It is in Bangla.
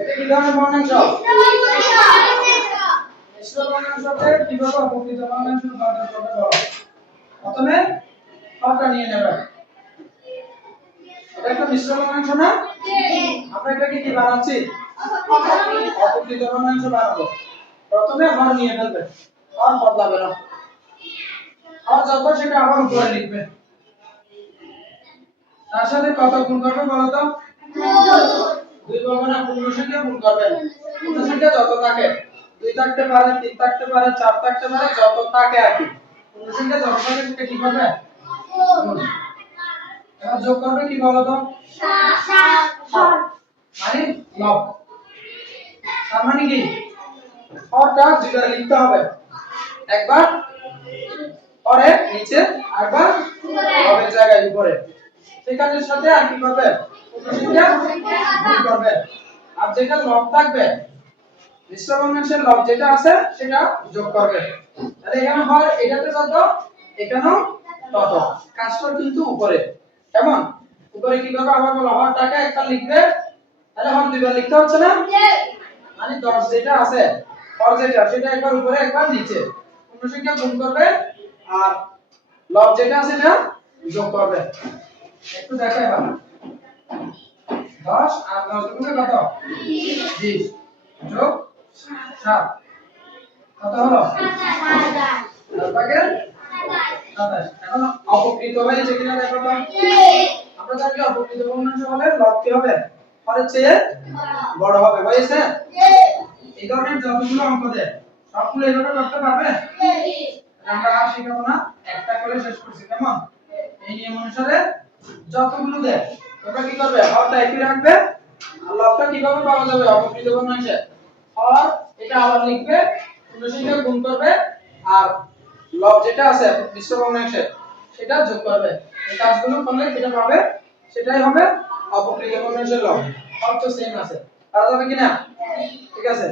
এটা কি ধরনের ভগ্নাংশ? মিশ্র ভগ্নাংশকে কিভাবে অপকৃত ভগ্নাংশে রূপান্তর করবে বলো। প্রথমে হরটা নিয়ে নেবে। এটা একটা মিশ্র ভগ্নাংশ না? আমরা এটাকে কি বানাচ্ছি? অপকৃত ভগ্নাংশ বানাবো। প্রথমে হর নিয়ে ফেলবে, হর বদলাবে না, হর যত সেটা আবার উপরে লিখবে। তার সাথে কত গুণ করবে বলো তো? দুই বলবো না, পূর্ণ সংখ্যা গুণ করবে। পূর্ণ সংখ্যা যত থাকে, 2 থাকতে পারে, 3 থাকতে পারে, 4 থাকতে পারে, যত থাকে আর কি। পূর্ণ সংখ্যা যত থাকে সেটা কি করবে? গুণ। এবার যোগ করবে কি বলো তো? 7 মানে লব। তার মানে কি হরটা দুইবার লিখতে হবে, একবার পরে নিচে আরেকবার লবের জায়গায় উপরে। সেখানের সাথে আর কি করবে? পূর্ণ সংখ্যা গুণ করবে। আর যেটা লব থাকবে, মিশ্র ভগ্নাংশের লব যেটা আছে সেটা যোগ করবে। তাহলে এখানে হর এটাতে যত, এখানেও তত। কাজটা কিন্তু উপরে। কেমন? উপরে কি করবে আবার বলো, হরটাকে একবার লিখবে, তাহলে হর দুইবার লিখতে হচ্ছে না? মানে 10 যেটা আছে, হর যেটা সেটা একবার উপরে একবার নিচে। পূর্ণ সংখ্যা গুণ করবে আর লব যেটা আছে সেটা যোগ করবে। একটু দেখো এবার। 10 আর 10 গুণে কত? 20 যোগ 7 কত হলো? 27 ভাগের 27। এখন অপকৃত হয়েছে কিনা দেখো তো। আমরা জানি অপকৃত ভগ্নাংশ হলে লব কি হবে? হরের চেয়ে বড় হবে, হয়েছে? এই ধরনের যতগুলো অঙ্ক দেয় সবগুলো এইভাবে করতে পারবে? আমরা আর শিখাবো না, একটা করে শেষ করছি। কেমন? এই নিয়ম অনুসারে যতগুলো দেয় তোমরা কি করবে? হরটা একই রাখবে আর লবটা কিভাবে পাওয়া যাবে অপকৃত ভগ্নাংশে? হর এটা আবার লিখবে, পূর্ণ সংখ্যা গুণ করবে আর লব যেটা আছে মিশ্র ভগ্নাংশে সেটা যোগ করবে। এই কাজগুলো করলে যেটা পাবে সেটাই হবে অপকৃত ভগ্নাংশের লব। সব তো সেম আছে, পারা যাবে কিনা? ঠিক আছে।